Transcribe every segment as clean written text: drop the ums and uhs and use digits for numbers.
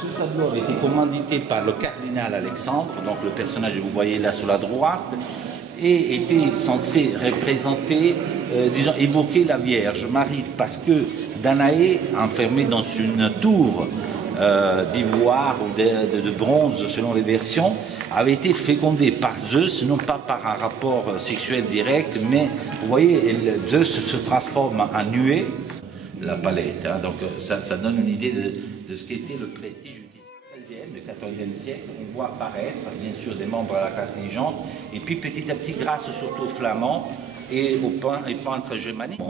Ce tableau avait été commandité par le cardinal Alexandre, donc le personnage que vous voyez là sur la droite, et était censé représenter, disons, évoquer la Vierge Marie, parce que Danaé, enfermé dans une tour d'ivoire ou de bronze selon les versions, avait été fécondé par Zeus, non pas par un rapport sexuel direct, mais vous voyez, Zeus se transforme en nuée, la palette, hein, donc ça donne une idée de ce qu'était le prestige du XIIIe, le XIVe siècle. On voit apparaître bien sûr des membres de la classe dirigeante, et puis petit à petit, grâce surtout aux Flamands et aux peintres germaniques.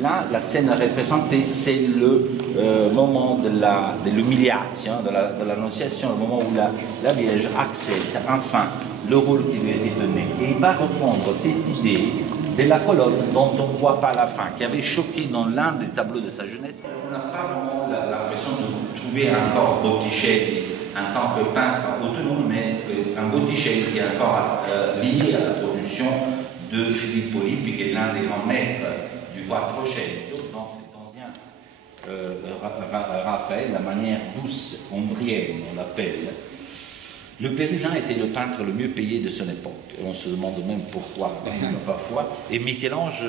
Là, la scène représentée, c'est le moment de l'humiliation, de l'annonciation, le moment où la Vierge accepte enfin le rôle qui lui a été donné. Et il va reprendre cette idée de la colonne dont on ne voit pas la fin, qui avait choqué dans l'un des tableaux de sa jeunesse. On n'a pas vraiment l'impression de trouver encore Botticelli en tant que peintre autonome, mais un Botticelli qui est encore lié à la production de Filippo Lippi, qui est l'un des grands maîtres du Quattrocento, dans cet ancien Raphaël, la manière douce, ombrienne, on l'appelle. Le Pérugin était le peintre le mieux payé de son époque. On se demande même pourquoi, parfois. Et Michel-Ange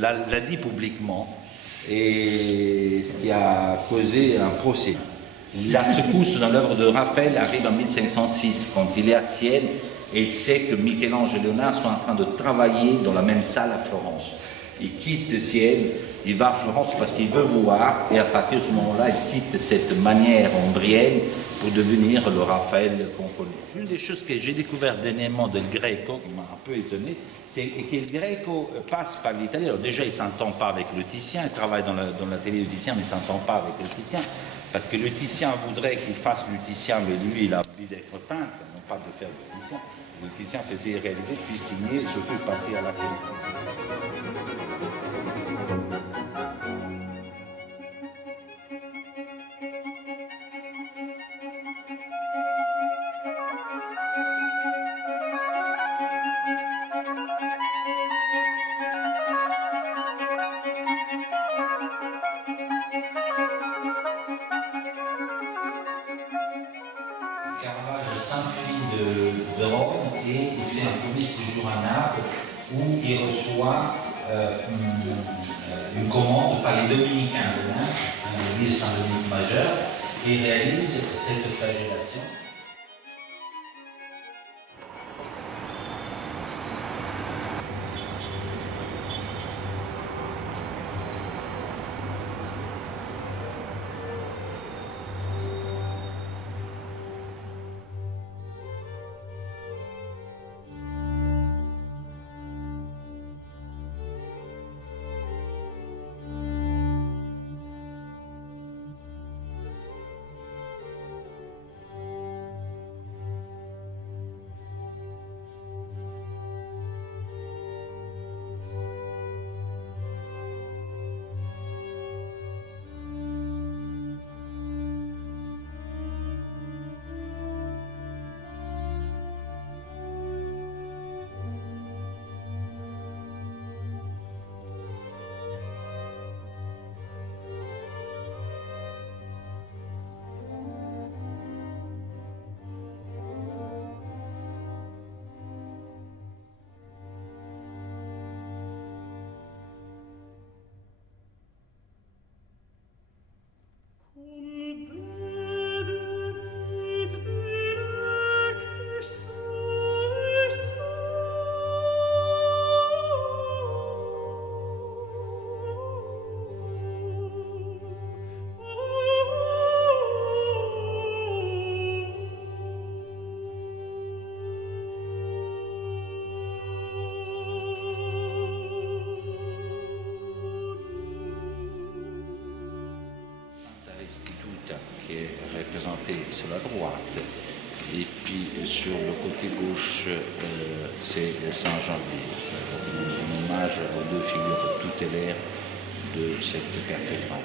l'a dit publiquement, et ce qui a causé un procès. La secousse dans l'œuvre de Raphaël arrive en 1506, quand il est à Sienne, et il sait que Michel-Ange et Léonard sont en train de travailler dans la même salle à Florence. Il quitte Sienne, il va à Florence parce qu'il veut voir, et à partir de ce moment-là, il quitte cette manière ombrienne pour devenir le Raphaël qu'on connaît. Une des choses que j'ai découvert dernièrement de Greco, qui m'a un peu étonné, c'est que le Greco passe par l'Italie. Alors déjà, il ne s'entend pas avec le Titien, il travaille dans l'atelier du Titien, mais il ne s'entend pas avec le Titien, parce que le Titien voudrait qu'il fasse du Titien, mais lui, il a envie d'être peintre, non pas de faire du Titien. Le Titien faisait réaliser, puis signer, surtout passer à la création. Caravage s'enfuit de Rome et il fait un premier séjour à Naples où il reçoit une commande par les dominicains de Naples, l'église Saint-Dominique majeur, et il réalise cette flagellation. représenté sur la droite. Et puis sur le côté gauche, c'est Saint-Janvier. Un hommage aux deux figures tutélaires de cette cathédrale.